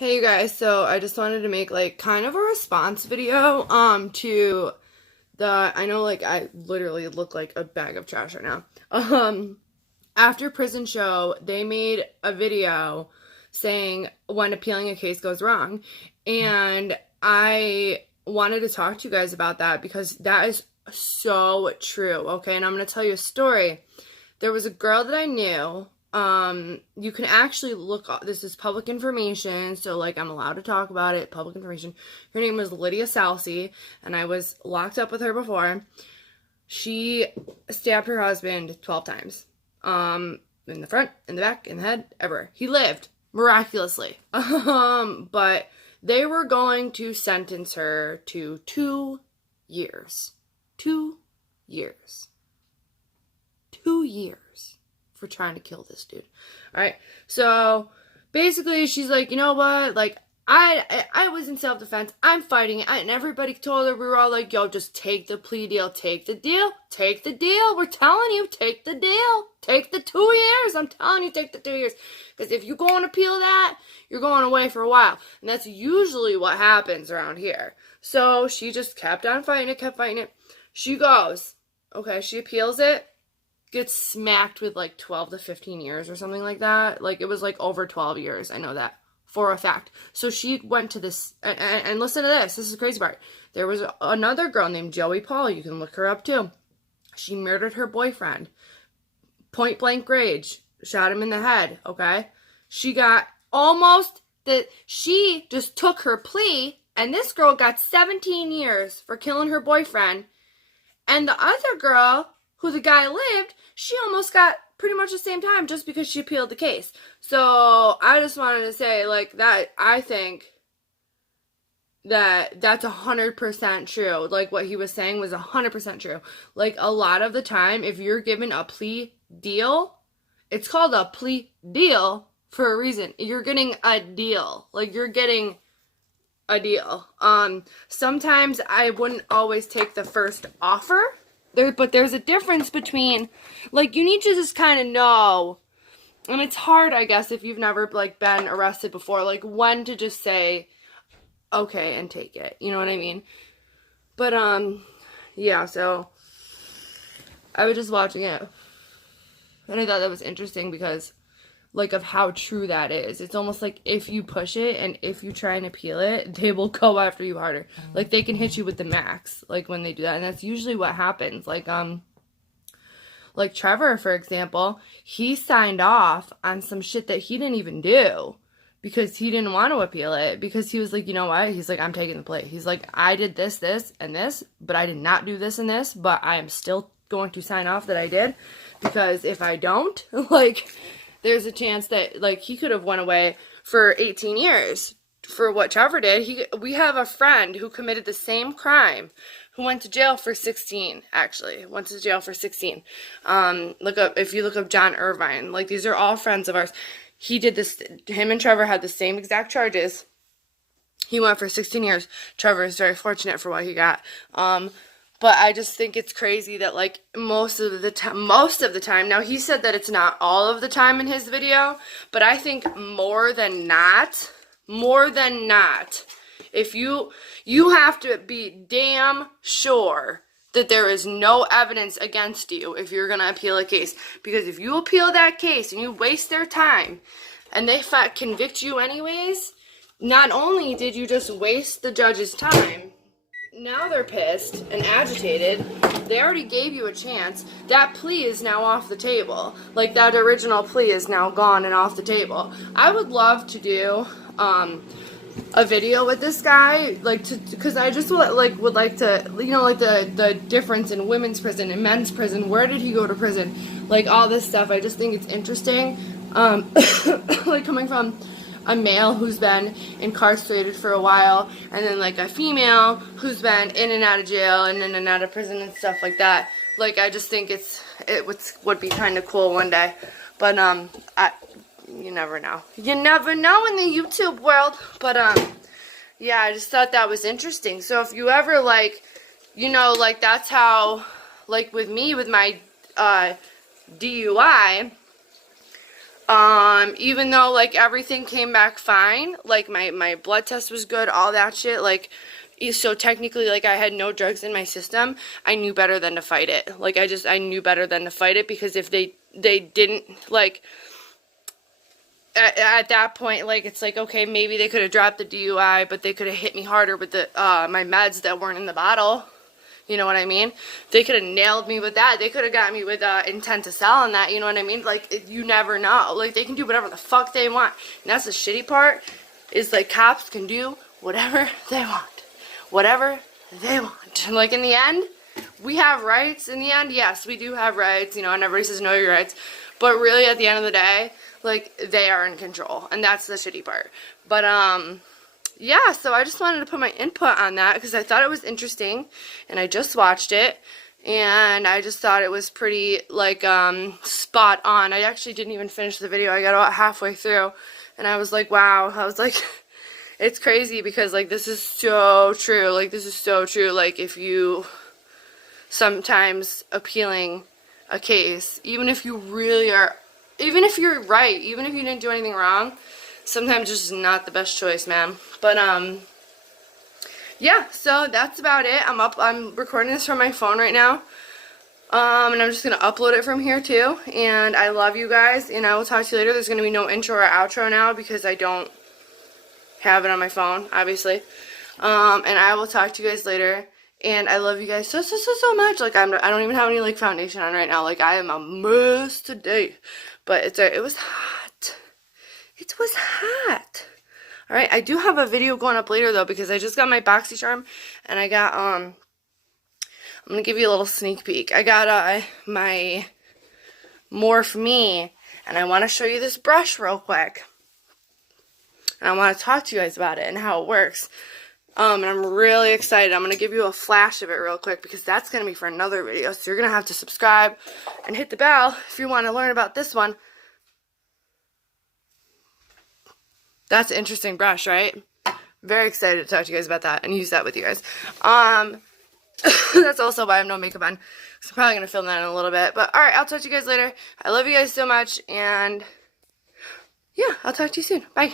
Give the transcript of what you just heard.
Hey you guys, so I just wanted to make like kind of a response video to the I know like I literally look like a bag of trash right now. After Prison Show, they made a video saying when appealing a case goes wrong. And I wanted to talk to you guys about that because that is so true, okay? And I'm going to tell you a story. There was a girl that I knew. You can actually look, this is public information, so like I'm allowed to talk about it, public information. Her name was Lydia Salcy, and I was locked up with her before. She stabbed her husband 12 times. In the front, in the back, in the head, everywhere. He lived, miraculously. But they were going to sentence her to 2 years. 2 years. 2 years for trying to kill this dude. Alright, so basically she's like, you know what, like, I was in self-defense, I'm fighting it, and everybody told her, we were all like, yo, just take the plea deal, take the deal, we're telling you, take the deal, take the 2 years, I'm telling you, take the 2 years, because if you go and appeal that, you're going away for a while, and that's usually what happens around here. So she just kept on fighting it, she goes, okay, she appeals it, gets smacked with like 12 to 15 years or something like that. Like, it was like over 12 years. I know that for a fact. So she went to this, and listen to this. This is the crazy part. There was another girl named Joey Paul. You can look her up too. She murdered her boyfriend. Point blank range. Shot him in the head, okay? She got almost that. She just took her plea, and this girl got 17 years for killing her boyfriend. And the other girl, who the guy lived, she almost got pretty much the same time just because she appealed the case. So I just wanted to say, like, that I think that that's 100% true. Like, what he was saying was 100% true. Like, a lot of the time, if you're given a plea deal, it's called a plea deal for a reason. You're getting a deal. Like, you're getting a deal. Sometimes I wouldn't always take the first offer. But there's a difference between, like, you need to just kind of know, and it's hard, I guess, if you've never, like, been arrested before, like, when to just say, okay, and take it, you know what I mean? But, yeah, so, I was just watching it, and I thought that was interesting because, like, of how true that is. It's almost like if you push it and if you try and appeal it, they will go after you harder. Like, they can hit you with the max, like, when they do that. And that's usually what happens. Like Trevor, for example, he signed off on some shit that he didn't even do because he didn't want to appeal it, because he was like, you know what? He's like, I'm taking the plea. He's like, I did this, this, and this, but I did not do this and this, but I am still going to sign off that I did, because if I don't, like, there's a chance that, like, he could have went away for 18 years for what Trevor did. We have a friend who committed the same crime, who went to jail for 16, actually. Went to jail for 16. If you look up John Irvine, like, these are all friends of ours. He did this, him and Trevor had the same exact charges. He went for 16 years. Trevor is very fortunate for what he got. But I just think it's crazy that, like, most of the time, now he said that it's not all of the time in his video, but I think more than not, if you have to be damn sure that there is no evidence against you if you're going to appeal a case. Because if you appeal that case and you waste their time and they convict you anyways, not only did you just waste the judge's time, now they're pissed and agitated. They already gave you a chance. That plea is now off the table. Like, that original plea is now gone and off the table. I would love to do a video with this guy, like, because I just would like to, you know, like, the difference in women's prison and men's prison. Where did he go to prison? Like, all this stuff. I just think it's interesting. Like, coming from a male who's been incarcerated for a while, and then, like, a female who's been in and out of jail and in and out of prison and stuff like that. Like, I just think it would be kind of cool one day. But, you never know. You never know in the YouTube world. But, yeah, I just thought that was interesting. So if you ever, like, you know, like, that's how, like, with me, with my, DUI, Even though, like, everything came back fine, like, my blood test was good, all that shit, like, so technically, like, I had no drugs in my system, I knew better than to fight it. Like, I knew better than to fight it, because if they didn't, like, at that point, like, it's like, okay, maybe they could have dropped the DUI, but they could have hit me harder with the, my meds that weren't in the bottle. You know what I mean? They could have nailed me with that. They could have got me with intent to sell on that. You know what I mean? Like, you never know. Like, they can do whatever the fuck they want. And that's the shitty part, is, like, cops can do whatever they want. Whatever they want. Like, in the end, we have rights. In the end, yes, we do have rights. You know, and everybody says know your rights. But really, at the end of the day, like, they are in control. And that's the shitty part. But, yeah, so I just wanted to put my input on that because I thought it was interesting, and I just watched it, and I just thought it was pretty, like, spot on. I actually didn't even finish the video. I got about halfway through, and I was like, wow. I was like, it's crazy because, like, this is so true. Like, this is so true. Like, if you sometimes appealing a case, even if you really are, even if you're right, even if you didn't do anything wrong, sometimes it's just not the best choice, man. But, yeah, so that's about it. I'm recording this from my phone right now. And I'm just going to upload it from here, too. And I love you guys, and I will talk to you later. There's going to be no intro or outro now because I don't have it on my phone, obviously. And I will talk to you guys later. And I love you guys so, so, so, so much. Like, I don't even have any, like, foundation on right now. Like, I am a mess today. But it was hot. It was hot. Alright, I do have a video going up later, though, because I just got my BoxyCharm, and I got, I'm going to give you a little sneak peek. I got, my Morphe Me, and I want to show you this brush real quick. And I want to talk to you guys about it and how it works. And I'm really excited. I'm going to give you a flash of it real quick, because that's going to be for another video, so you're going to have to subscribe and hit the bell if you want to learn about this one. That's an interesting brush, right? Very excited to talk to you guys about that and use that with you guys. That's also why I have no makeup on. So I'm probably going to film that in a little bit. But, alright, I'll talk to you guys later. I love you guys so much. And, yeah, I'll talk to you soon. Bye.